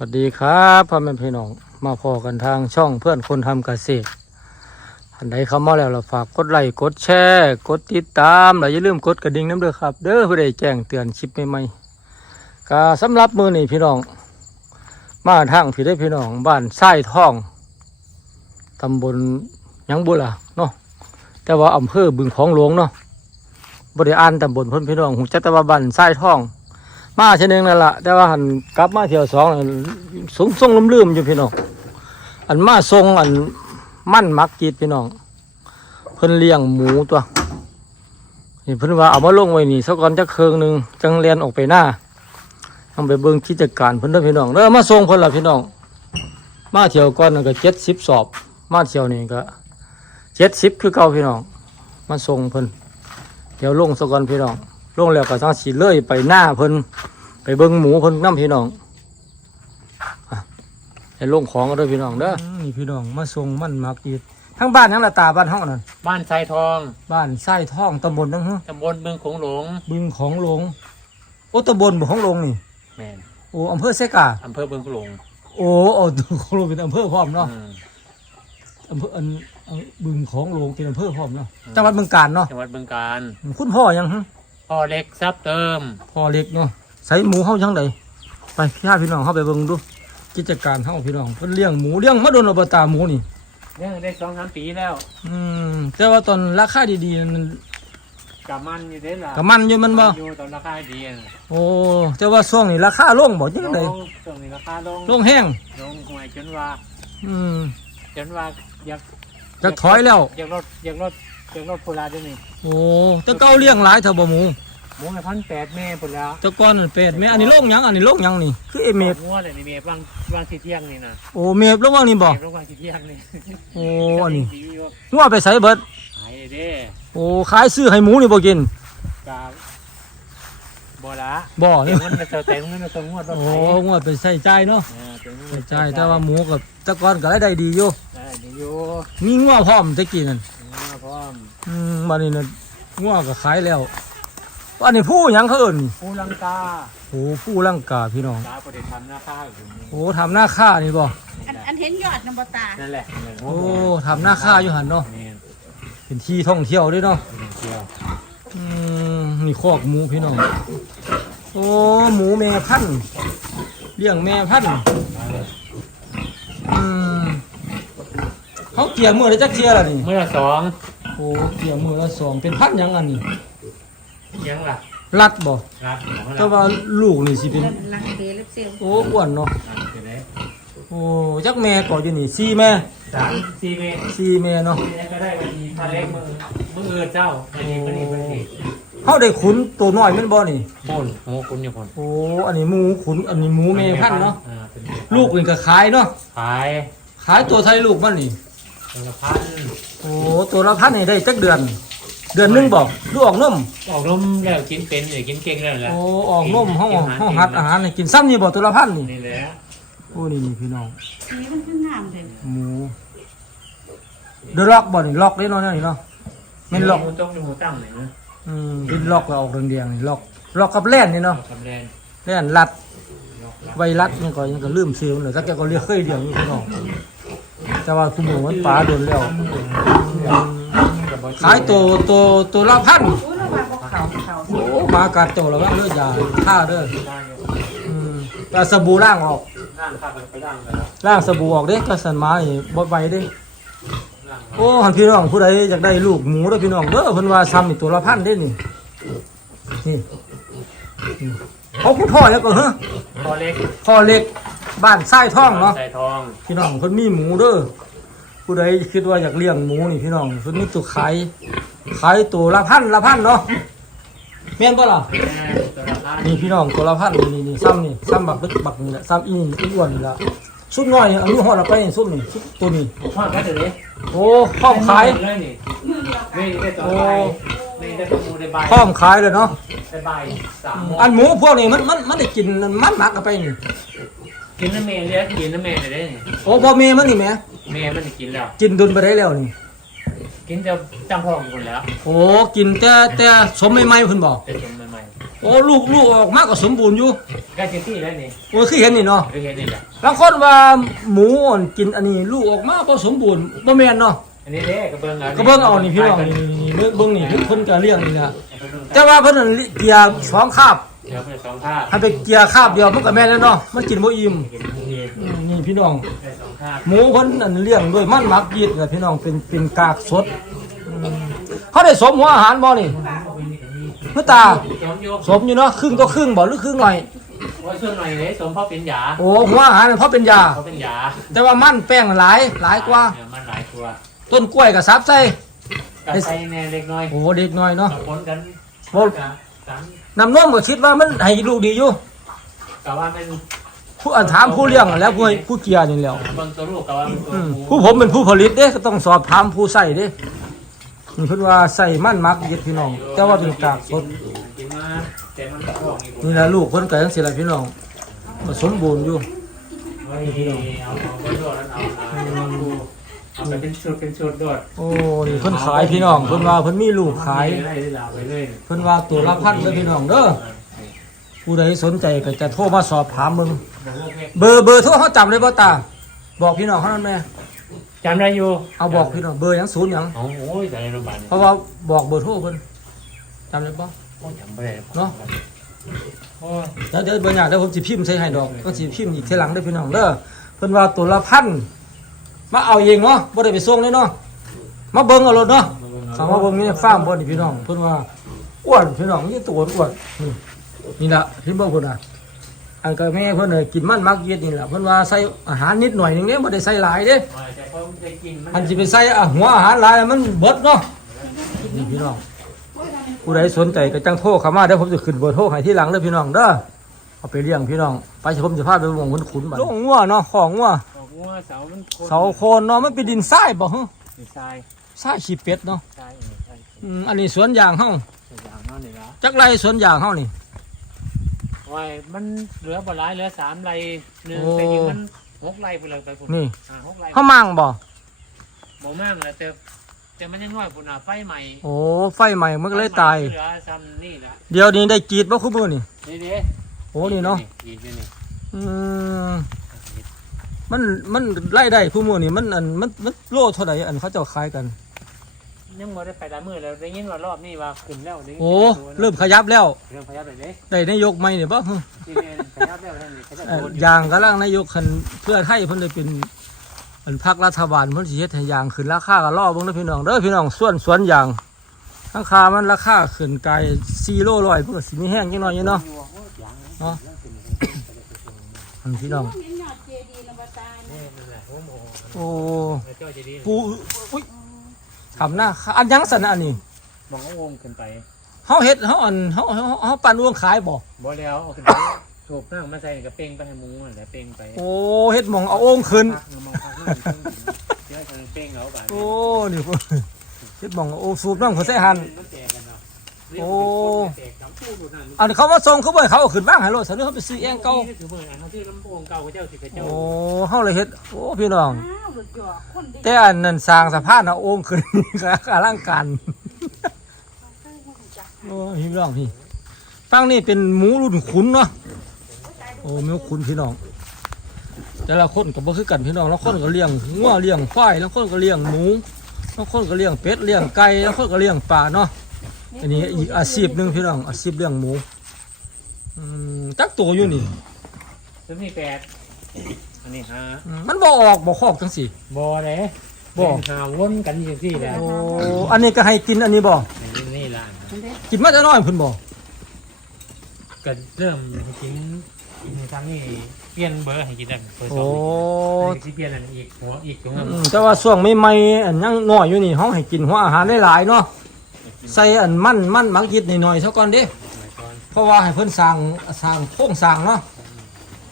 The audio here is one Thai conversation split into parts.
สวัสดีครับพ่อแม่พี่น้องมาพอกันทางช่องเพื่อนคนทำเกษตรอันใดเข้ามาแล้วเราฝากกดไลค์กดแชร์กดติดตามและอย่าลืมกดกระดิ่งน้ำเด้อครับ เด้อเพื่อได้แจ้งเตือนคลิปใหม่ๆก็สำหรับมือนี่พี่น้อง มาทางพี่ได้พี่น้อง บ้านไส้ท่องตำบลยังบุล่ะเนาะแต่ว่าอำเภอบึงของหลวงเนาะบริอ่านตำบลพนพี่น้องหูจัตวาบ้านไส้ท่อง มาเช่นนึงนั่นแหละแต่ว่าหันกลับมาเที่ยวสองอันสูงส่งลืมๆอยู่พี่น้องอันมาทรงอันมั่นมักจีดพี่น้องเพิ่นเลี้ยงหมูตัวนี่เพิ่นว่าเอามาลงไว้นี่สักก่อนจะเคืองหนึ่งจังเรียนออกไปหน้าต้องไปเบิ่งกิจการเพิ่นเด้อพี่น้องเด้อมาทรงเพิ่นละพี่น้องมาเที่ยวก่อนนั่นก็เจ็ดสิบสอบ มาเที่ยวนี่ก็เจ็ดสิบคือเก่าพี่น้องมาทรงเพิ่นเดี๋ยวลงสักก่อนพี่น้อง ลงแล้วก็ต้องสีเลยไปหน้าเพิ่นไปเบิ้งหมูเพิ่นน้ำพี่น้องอะให้ลงของกันด้วยพี่น้องเด้อนี่พี่น้องมาส่งมันมักอีดทั้งบ้านทั้งละตาบ้านห้องนั่นบ้านทรายทอง บ้านไส้ท่องตำบลทั้งฮึตำบลเมืองโขงหลงบึงของหลงโอ้ตำบลบ่ของหลงนี่แมนโอ้อำเภอเซกาอำเภอเมืองโขงหลงโอ้โอ้ของหลงเป็นอำเภอพร้อมเนาะอืมอำเภออันอันบึงของหลงเป็นอำเภอพร้อมเนาะจังหวัดบึงกาฬเนาะจังหวัดบึงกาฬคุณพ่อยังฮึ พ่อเล็กซับเติมพ่อเล็กเนาะใส่หมูเฮาจังไดไปพี่าพี่น้องเฮาไปเบิ่งดู กิจการเฮาพี่น้องเพิ่นเลี้ยงหมูเลี้ยงมาโดนอบตาหมูนี่เรื่องได้สองสามปีแล้วอืมแต่ว่าตอนราคาดีๆมันกับมันอยู่เด้ล่ะก็มันอยู่มันบ่อยู่ตอนราคาดีอะโอ้แต่ว่าช่วงนี้ราคาลงบ่จังได๋ลงช่วงนี้ราคาลงลงแห้งลงหวยจนว่าอืมจนว่าอยากจะถอยแล้วอยากลดอยากลด อยากลดโพลาด้วยนี่โอ้แต่เก่าเลี้ยงหลายเท่าบ่หมูหมูในพันแปดแม่ผลแล้วแต่ก่อนนั่นเป็ดแม่อันนี้ลงหยังอันนี้ลงหยังนี่ คือเอเมฟงัวเลยนี่เมฟวางวางสีเที่ยงนี่นะโอ้เมฟลงว่างนี่บ่เมฟลงวางสีเที่ยงนี่โอ้อันนี้ดีอยู่งัวไปใส่เบิดหายเด้โอ้ขายซื้อให้หมูนี่บ่กินกับบ่ละบ่เดี๋ยวมันมาเจอแต่มันมาเจองวดรถโอ้ไถงัวไปใส่ใจายเนาะเออเป็นงวใส่ดใจายแต่ว่าหมูกับแต่ก่อนก็รายได้ดีอยู่ได้เดี๋ยวอยู่ มีงัวพร้อมแตะกี้นั่นมาพร้ อมอืมบัดนี้น่ะงัวก็ขายแล้วอันนี้ผู้หยังเขาเอิ้นผู้ลังกาโอ้ผู้ร่างกาพี่น้อง ตาประเดี๋ยวทำหน้าข้าวอยู่นี่โอ้ทำหน้าค่านี่บ่อันอันเห็นยอดน้ำบตานั่นแหละนั่นแหละโอ้ทำหน้าค่าอยู่หันเนาะนี่เป็นที่ท่องเที่ยวด้วยเนาะนี่เที่ยวอืมนี่คอกหมูพี่น้อง โอ้หมูแม่พันธุ์เลี้ยงแม่พันธุ์อืมเขาเกี่ยมือได้จักเที่ยละนี่เมื่อสอง โอ้เกี่ยมือละสองเป็นพันธุ์หยังอันนี้ยังล่ะรัดบ่รับของแต่ว่าลูกนี่สิเป็น ลังเดลิปเซลโอ้อ้วนเนาะเป็นไงโอ้จักแม่ก่ออยู่นี่สี่แม่สามสี่เมตรสี่แม่เนาะก็ได้วันนี้พาเล็กมือมือเอือเจ้าวันนี้วันนี้วันนี้เขาได้ขุนตัวน้อยแม่นบ่นี่ พ่นโอ้คุณอยู่พ่นโอ้อันนี้หมูขุนอันนี้หมูแม่พันธุ์เนาะอ่เป็นลูกนี่ก็ขายเนาะขายขายตัวไทยลูกมันนี่ ตัวละพัน โอ้ตัวละพันนี่ได้จักเดือน เดือนหนึงบอกลูกออกนมออกนมแล้วกินเป็นหรือกินเก่งแล้วแหละโอ้ออกนมห้องห้องหัดอาหารนี่กินซ้ำนี่บอกตัวละพันนี่นี่แหละโอ้นี่นี่พี่น้องนี่มันคืองามเลยหมูเดอะล็อกบ่นี่ล็อกได้เนาะเนี่ยนี่เนาะแม่นล็อกหมูต้มหมูตั้งเลยนะอืมเป็นล็อกแล้วออกแดงๆนี่ล็อกล็อกกับแล่นนี่เนาะคำแรงแล่นรัดไวรัสนี่ก็ยังก็ลืมซื้อมันเลยถ้าแกก็เรียกเคยเดียวนี่พี่น้อง แต่ว่าคุณหมูมันปลาโดนแล้วขายตัวตัวตัวละพันโอ้ยระวังบอกเขาเขาโอ้มากัดเจ้าแล้วว่าเลือดยาฆ่าเด้ออืมแต่สบู่ล่างออกร่างข้าไปร่างเลยนะล่างสบู่ออกเด้ก็สันมานี่บ่ไหวเด้โอ้หันพี่น้องผู้ใดอยากได้ลูกหมูเด้อพี่น้องเด้อเพิ่นว่าซ้ำนี่ตัวละพันเด้นี่นี่นี่เขาคุณพ่อแล้วก็เฮ้อคอเล็กพ่อเล็ก บ้านทรายทองเนาะใส่ทองพี่น้องเพิ่นมีหมูเด้อผู้ใดคิดว่าอยากเลี้ยงหมูนี่พี่น้องเพิ่นมีตัวขายขายตัวละพันละพันเนาะแม่นบ่ล่ะตัวละพันนี่พี่น้องตัวละพันนี่นี่นี่ซ้ำนี่ซ้ำบักบึกบักนี่แหละซ้ำอีนี่อีอ้วนนี่ละสุดน้อยนี่อายุหอดละไปนี่สุดนี่สุดตัวนี้ผมทอดก็เดี๋ยวนี้โอ้พร้อมขายเลยนี่ไม่ได้ตัวใบไม่ได้ตัวมูได้ใบพร้อมขายเลยเนาะได้ใบสามโมงอันหมูพวกนี้มันมันมันได้กินมันหมักกันไปนี่ กินน้ำเมย์เลี้ยงกินน้ำเมย์เลยได้นี่โอ้พอเมมันนี่แหม่เมย์มันกินแล้ว กินดุนไปได้แล้วนี่ กินจะจำพ่อคนแล้วโอ้กินแต่แต่สมใหม่ๆเพิ่นบอกเป็นชมใหม่โอ้ลูกลูกออกมากกว่าสมบูรณ์อยู่ใกล้เจ็ดที่แล้วนี่โอ้ยคือเห็นนี่เนาะคือเห็นนี่แหละบางคนว่าหมูอ่อนกินอันนี้ ลูกออกมาบ่สมบูรณ์บ่แม่นเนาะอันนี้เด้กระเบื้องเอาก็เบิ่งเอานี่พี่น้องนี่นี่เบิ่งเบิ่งนี่เพิ่นก็เลี้ยงนี่นะแต่ว่าเพิ่นนั่นเกียร์สองคาบ เดี๋ยวเพื่อสองภาพให้ไปเกียร์คาบเดียวมันก็แม่นแล้วเนาะมันกินบ่อิ่มเห็นทีอืมนี่พี่น้องได้สองภาพหมูเพิ่นนั่นเลี้ยงด้วยมันหมักยีดนะพี่น้องเป็นเป็นกากสดอืมเขาได้สมหัวอาหารบ่นี่เพื่อตา สมอยู่สมอยู่เนาะครึ่งต่อครึ่งบ่หรือครึ่งหน่อย โอ้ยช่วงหน่อยเลยสมเพราะเป็นยาโอ้หัวอาหารเพราะเป็นยา เขาเป็นยาแต่ว่ามันแป้งหลายหลายกว่า เนี่ยมันหลายตัวต้นกล้วยกับซับใส่กับใส่แน่เล็กน้อยโอ้เด็กน้อยเนาะ กับคนกันโอ้กับสาม น้ำนมก็คิดว่ามันให้ลูกดีอยู่กับว่าเป็นผู้อันถามผู้เลี้ยงแล้วผู้ให้ผู้เกียร์นี่แหล้วเบิ่งตัวลูกกับว่าเป็นตัวอืมผู้ผู้ผมเป็นผู้ผลิตเด้ก็ต้องสอบถามผู้ใส่เด้นี่เพิ่นว่าใส่มันมักเย็ดพี่น้อง แต่ว่าเป็นกากสดกินมาแต่มันก็ออกอีกนี่แหละลูกเพิ่นก็จังซี่ล่ะพี่น้องก็สมบูรณ์อยู่ เฮ้ยเอาเอาไปโดดแล้วเอา เอาเอาไปเป็นชุดเป็นชุดโดดโอ้นี่เพิ่นขายพี่น้องเพิ่นว่าเพิ่นมีลูกขาย ได้ได้ลาไปเลยเพิ่นว่าตัวละพันเด้อพี่น้องเด้อผู้ใดสนใจก็จะโทรมาสอบถามมึงเบอร์เบอร์โทรเขาจำได้บ่ตา บอกพี่น้องเขานั่นแม่จำได้อยู่เอาบอกพี่น้องเบอร์หยังศูนย์หยังโอ้โหแต่ในโรงพยาบาลเพราะว่าบอกเบอร์โทรเพิ่นจำได้บ่จำไม่ได้เนาะโอ้ยเดี๋ยวเดี๋ยวเบอร์หยังเดี๋ยวผมสิพิมพ์ใส่ให้ดอกก็สิพิมพ์อีกทีหลังเด้อพี่น้องเด้อเพิ่นว่าตัวละพัน มาเอาเองเนาะบ่ได้ไปส่งเลยเนาะมาเบิ่งเอารถเนาะถามว่าผมนี่ฟาร์มบ่นี่พี่น้องเพิ่นว่าอ้วนพี่น้องนี่ตัวอ้วนนี่นี่ล่ะเห็นบ่เพิ่นน่ะอันก็แม่เพิ่นน่ะกินมันมักเย็ดนี่ล่ะเพิ่นว่าใส่อาหารนิดหน่อยนึงเด้บ่ได้ใส่หลายเด้แต่เขาได้กินมันอันสิไปใส่หัวอาหารหลายมันเบิดเนาะนี่พี่น้องผู้ใดสนใจก็จังโทรเข้ามาเดี๋ยวผมจะขึ้นเบอร์โทรให้ที่หลังเด้อพี่น้องเด้อเอาไปเลี้ยงพี่น้อง ไปสิผมจะพาไปวงขุนๆบัดลงงัวเนาะของงัว บอกว่าเสามันเสาโคนเนาะมันเป็นดินทรายบ่ฮะทรายทรายขี้เป็ดเนาะทรายทรายอืมอันนี้สวนยางเฮาอย่างนั้นนี่ละจักไรสวนยางเฮานี่ว่ามันเหลือบ่หลายเหลือสามไรหนึ่งโอ้ แต่ยิงมันหกไรไปเลยไปพุ่นนี่อ่าหกไรเฮามั่งบ่บ่มากแล้วแต่แต่มันยังน้อยพุ่นอะไฟใหม่โอ้ไฟใหม่มันก็เลยตาย เหลือซ้ำนี่ละเดี๋ยวนี้ได้กรีดบ่คุมือนี่นี่เด้โอ้นี่เนาะ นี่นี่นี่อืม มันมันไล่ได้คุมือนี่มันอันมันมันโลเท่าไหร่อันเขาเจ้าขายกัน ยังบ่ได้ไปละมือแล้วได้ยินว่ารอบนี้ว่าขึ้นแล้วได้ยินโอ้เริ่มขยับแล้วเริ่มพยับเลยเด้ได้นายกใหม่เนี่ยบ่ฮึที่นี่ขยับแล้วนั่นนี่ขยับเอ่อโดนยางกำลังนายกคันเพื่อไทยเพิ่นได้เป็นอันพรรครัฐบาลเพิ่นสิเฮ็ดให้ยางขึ้นราคาก็รอเบิ่งเด้อพี่น้องเด้อพี่น้องส่วนสวนยางราคามันราคาขึ้นไกล4โลร้อยเพิ่นก็สิมีแห้งจังน้อยอยู่เนาะเนาะอันพี่น้อง โอ้โหโอ้เจ้าจะดีปูอุ้ยทำหน้าอันยังสันอันนี้มองเอาวงขึ้นไปเฮาเฮ็ดเฮาอันเฮาเฮาเฮาปั่นวงขายบ่บ่แล้วเอาขึ้นไปถูกนั่งมาใส่กับเป้งไปให้หมูนั่นแหละเป้งไปโอ้เฮ็ดหมองเอาโอ่งขึ้นพักมองพักนั่นเดี๋ยวจะเป้งเอาไปโอ้นี่พุ่นเฮ็ดหมองเอาโอ่งสูบน้ำเขาใส่หันมันแตกกันเนาะ โอ้แตกน้ำพูดนั่นอันเขามาส่งเขาบ่ให้เขาเอาขึ้นบ้างให้โลดซะเด้อเขาไปซื้อเองเก่าถือเบอร์อันเขาที่ลำโพงเก่าเขาเจ้าสิเขาเจ้าโอ้เฮาเลยเฮ็ดโอ้พี่น้องอ้าวหลุดหยอกคนได้แต่อันนั้นสร้างสะพานเอาโอ่งขึ้นก็อลังการโอ้พี่น้องพี่ฟังนี่เป็นหมูรุ่นขุนเนาะโอ้แมวขุนพี่น้อง แต่ละคนก็บ่คือกันพี่น้องแล้วคนก็เลี้ยงงัวเลี้ยงควายแล้วคนก็เลี้ยงหมูแล้วคนก็เลี้ยงเป็ดเลี้ยงไก่แล้วคนก็เลี้ยงปลาเนาะ อันนี้อีกอาชีพหนึ่งพี่น้องอาชีพเลี้ยงหมูอืมจักตัวอยู่นี่ ตัวนี้แปดอันนี้ห้าอืมมันบ่ออกบ่คอกจังสิ บ่เลยบ่หาวนกันอย่างที่แหละโอ้อันนี้ก็ให้กินอันนี้บ่นี่ล่ะกินมาแต่น้อยเพิ่นบ่ก็เริ่มกินทางนี้เปลี่ยนเบอร์ให้กินได้เบอร์สอโอ้งที่เปลี่ยนอันอีกหัวอีกตรงนั้นอืมแต่ว่าช่วงใหม่ๆอันยังน้อยอยู่นี่เฮาให้กินหัวอาหารหลายๆเนาะ ใส่อันมันมันมักยิดหน่อยๆซะก่อนเด้เพราะว่าให้เพิ่นสร้างสร้างโครงสร้างเนาะ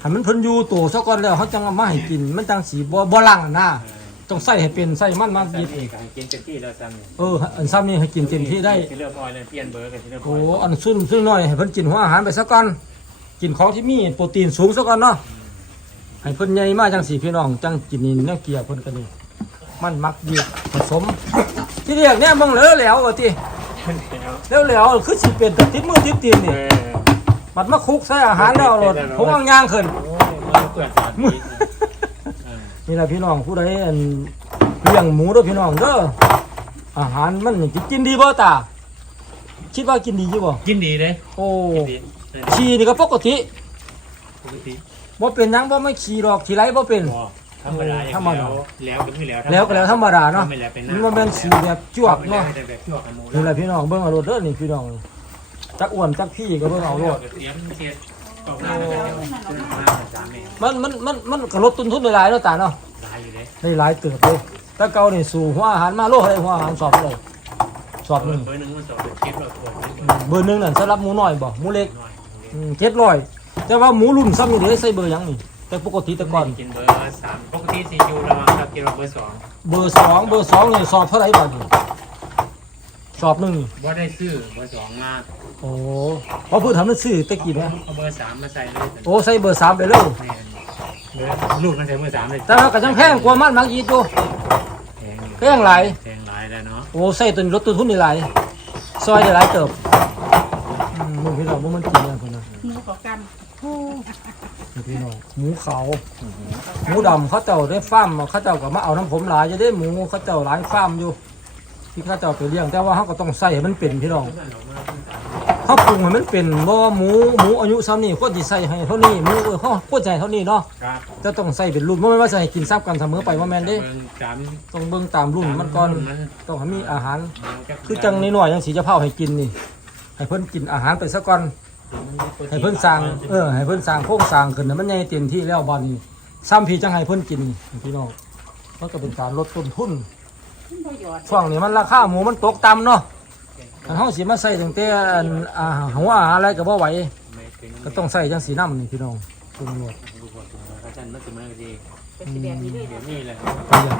ให้มันเพิ่นอยู่ตัวซะก่อนแล้วเขาจังเอามาให้กินมันจังสีบ่บ่ลังนะต้องใส่ให้เป็นใส่มันมาแต่ยิดนี่ก็ให้กินเต็มที่แล้วซ้ำเอออันซ้ำนี่ให้กินเต็มที่ได้ที่เริ่มออยเลยเปลี่ยนเบอร์กันที่เริ่มอโอ้อยอันซุ่นซุ่นน้อยให้เพิ่นกินหัวอาหารไปซะก่อนกินของที่มีโปรตีนสูงซะก่อนเนาะให้เพิ่นใหญ่มาจังสีพี่น้องจังกินนี่แนวเกียร์เพิ่นก็นี่มันมักดีผสมที่เรียกเนี่ยมึงเหลือแล้วว่าติแล้ว แล้วแล้วคือสิเป็นแต่ติดมือติดตีนเอนี่อบัดมาคุกใส่อาหารแล้วเอารถผมวางยางขึ้นโอ้ยมันเปื่อนสารพิษเออนี่แหละพี่น้องผู้ใดอันเลี้ยงหมูเด้อพี่น้องเด้ออาหารมันนี่กินดีบ่ตาคิดว่ากินดีอยู่บ่กินดีเลยโอ้กินดีเออขี้นี่ก็ปกติปกติบ่เป็นหยังบ่ไม่ขี้ดอกขี้ไรบ่เป็นพอ ธรรมดาอย่างธรรมดาแล้วแล้วก็มีแล้วแล้วก็แล้วธรรมดาเนาะไม่แล้วเป็นมันบ่แม่นขี้แบบจวกเนาะแต่แบบจวกกับหมูนี่แหละพี่น้องเบิ่งเอารถเด้อนี่พี่น้องจักอ้วนจักพี่ก็เบิ่งเอารถเตรียมเช็ดตกหน้าแล้วก็เดี๋ยวมาสามเมตรมันมันมันมันก็ลดต้นทุนหลายๆเนาะตาเนาะหลายอยู่เลยได้หลายเติบเลยแต่เก่านี่สู่หัวอาหารมาโลเท่าไหร่หัวอาหารสอบเลยสอบหนึงเบอร์หนึ่งมันสองเป็นคลิปเราตรวจอืมเบอร์หนึงนั่นสำหรับหมูน้อยบ่หมูเล็กหน่อยอืม700แต่ว่าหมูรุ่นซ้ำนี่เด้ใส่เบอร์หยังนี่ แต่ปกติแต่ก่อน กินเบอร์สามปกติซีจูระวังครับกินเบอร์สองเบอร์สองเบอร์สองนี่สอบเท่าไหร่บัดนี้สอบหนึงนี่ว่าได้ซื้อเบอร์สองมาโอ้เพราะเพิ่นทำหนังสือตะกี้นะเอาเบอร์สามมาใส่เลยโอ้ใส่เบอร์สามไปเลยแม่นเบอร์ลูกมันใส่เบอร์สามเลยแต่ว่าก็ยังแพงกว่ามันมักอีกอยู่แพงอยู่แพงหลายแพงหลายแล้วเนาะโอ้ใส่ตัวนี้ลดต้นทุนนี่หลายซอยได้หลายเติบอืมมึงพี่น้องบ่มันกินอย่างคนน่ะ หมูกับกันนี่พี่น้องหมูเขา หมูดำเขาเจ้าได้ฟาร์มเขาเจ้าก็มาเอาน้ำผมหลายจะได้หมูเขาเจ้าหลายฟาร์มอยู่ ที่เขาเจ้าไปเลี้ยงแต่ว่าเขาก็ต้องใส่ให้มันเป็นพี่น้องเขาปรุงให้มันเป็นบ่ว่าหมูหมูอายุซ้ำนี่ควรสิใส่ให้เท่านี้หมูเออเขาควรใส่เท่านี้เนาะครับจะต้องใส่เป็นรุ่นบ่แม่ว่าใส่ให้กินซ้ำกันเสมอไปว่าแม่นเด้จำต้องเบิ่งตามรุ่นมันก่อนต้องให้มีอาหาร คือจังนิดหน่อยๆจังสีจะเผาให้กินนี่ให้เพิ่นกินอาหารไปซะก่อน ให้เพิ่นสร้างเออให้เพิ่นสร้างโครงสร้างขึ้นน่ะมันใหญ่เต็มที่แล้วบัดนี้ซ้ำพี่จังให้เพิ่นกินนี่พี่น้องมันก็เป็นการลดต้นทุนขึ้นพอยอดช่วงนี้มันราคาหมูมันตกต่ำเนาะถ้าเฮาสิมาใส่ตั้งแต่อันอาหารหัวอาหารอะไรก็บ่ไหวไม่เป็นก็ต้องใส่จังสีน้ำนี่พี่น้องปรุงรสลูกบอกว่าท่านมันจะมาดีเป็นสีแดงนี้เลยเดี๋ยวนี้แหละตัวอย่าง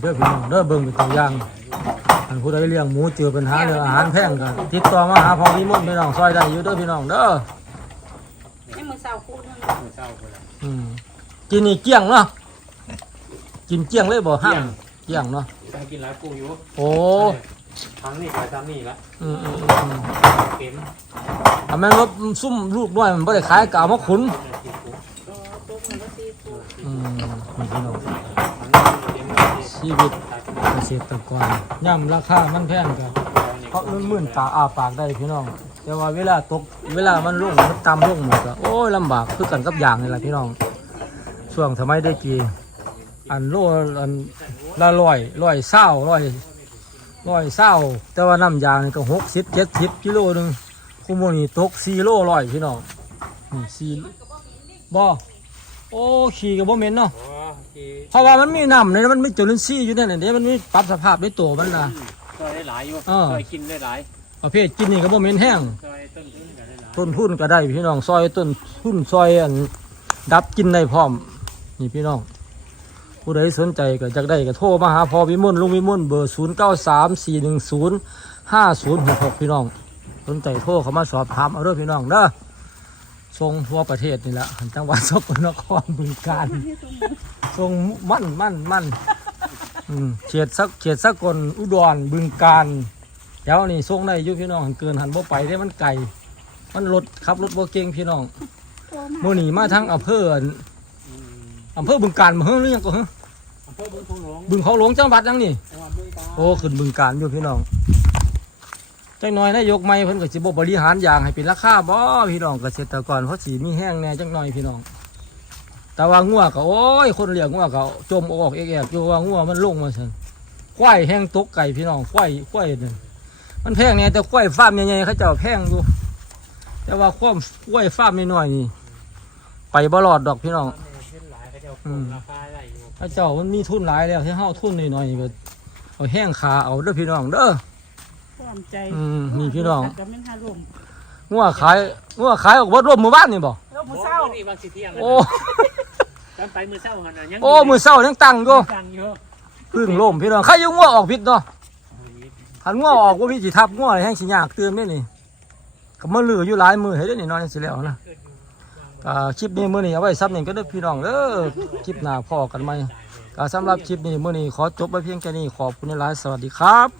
เด้อพี่น้องเด้อเบิ่งเป็นตัวอย่าง อันผู้ใดเลี้ยงหมูเจอปัญหาเรื่องอาหารแพงก็ติดต่อมาหาพ่อพี่มุ่นพี่น้องซอยได้อยู่เด้อพี่น้องเด้อให้มือเศร้าคู่นึงมือเศร้าคนละอืมกินนี่เกลี้ยงเนาะกินเกลี้ยงเลยบ่ห้างเกลี้ยงเนาะจะกินหลายกูอยู่โอ้ทั้งนี้กับทั้งนี้ละอืมอืมอืมเข็มอันแม่นว่าซุ่มลูกน้อยมันบ่ได้ขายกะเอามาขุนตัวตัวมันก็สีตัวอืมนี่พี่น้องทั้งนี้เข็มชีวิต เกษตรกรย่ำราคามันแพงก็เพราะมันมื่นตาอาปากได้พี่น้อง แต่ว่าเวลาตกเวลามันลงมันต่ำลงหมดก็โอ้ยลำบากคือกันกับอย่างนี่แหละพี่น้องช่วงสมัยได้กี่อันโลอันละร้อยร้อยเศร้าร้อยร้อยเศร้า แต่ว่าน้ำยางนี่ก็หกสิบเจ็ดสิบกิโลหนึ่งคุโมนี่ตกสี่โลร้อยพี่น้องนี่สี่บ่โอ้ขี่กับบ่เหม็นเนาะ เพราะว่ามันมีน้ำในนั้นมันมีจุลินทรีย์อยู่ในนั้นเดี๋ยวมันมีปรับสภาพในตัวมันนะซอยได้หลายอยู่อ่าซอยกินได้หลายประเภทกินนี่ก็บ่เหม็นแห้งซอยต้นทุนกันได้หลายต้นทุนก็ได้พี่น้องซอยต้นทุนซอยอันดับกินได้พร้อม นี่พี่น้อง ผู้ใดสนใจก็จากได้ก็โทรมาหาพอวิมลลุงวิมลเบอร์ 0 9 3 4 1 0 5 0 6 6 พี่น้อง สนใจโทรเข้ามาสอบถามเอาเด้อพี่น้องเด้อ ส่งทั่วประเทศนี่แหละจังหวัดสกลนครบึงกาฬส่งมั่นมั่นมั่นอืมเขียดสักเขียดสักคนอุดรบึงกาฬเดี๋ยวนี่ส่งได้อยู่พี่น้องหันเกินหันบ่ไปได้มันไกลมันรถขับรถบ่เก่งพี่น้องมื้อนี้มาทั้งอำเภออั่นอืมอำเภอบึงกาฬมาเฮ้ยหรือยังก็เฮ้ยอำเภอบึงคงหลวงบึงเขาหลวงจังหวัดยังนี่จังหวัดบึงกาฬโอ้ขึ้นบึงการอยู่พี่น้อง จังหน้อยนายกไม่เพิ่นก็สิบบริหารอย่างให้เป็นราคาบ่พี่น้องเกษตรกรเพราะสีมีแห้งแน่จังหน้อยพี่น้อง แต่ว่างัวก็โอ้ยคนเลี้ยงงัวก็จมออกเอกแอกอยู่ว่างัวมันลงมาซั่นควายแห้งตกไก่พี่น้องควายควายนี่มันแพงแน่แต่ควายฟาร์มใหญ่ๆเขาเจ้าแพงอยู่แต่ว่าควมควายฟาร์มน้อยๆนี่ไปบ่รอดดอกพี่น้องเส้นหลายเขาจะเอาอืมราคาได้อยู่พระเจ้ามันมีทุนหลายแล้วที่เฮาทุนน้อยๆก็เอาแห้งขาเอาเด้อพี่น้องเด้อ ความใจอืมนี่พี่น้องก็ไม่ห้าร่วมงัวขายงัวขายออกเบดรวมหมู่บ้านนี่บ่แล้วมือโอ้เศร้านี่บางสิเที่ยงโอ้ตอนไปมือเศร้าหันน่ะยังโอ้มือเศร้ายังตั้งอยู่ยังอยู่พึ่งล่มพี่น้องใครอยังงัวออกพิษเนาะหันงัวออกว่ามีสิทับงัวอะไรแห้งสิยากเตือนนี่นี่ก็มาลืออยู่หลายมือเฮ็ดได้นี่นอนจังสิแล้วนะอ่าคลิปนี้มื้อนี้เอาไว้ซับนี่ก็เด้อพี่น้องเด้อคลิปหน้าพอกันใหม่ก็สำหรับคลิปนี้มื้อนี้ขอจบไว้เพียงแค่นี้ขอบคุณหลายๆสวัสดีครับ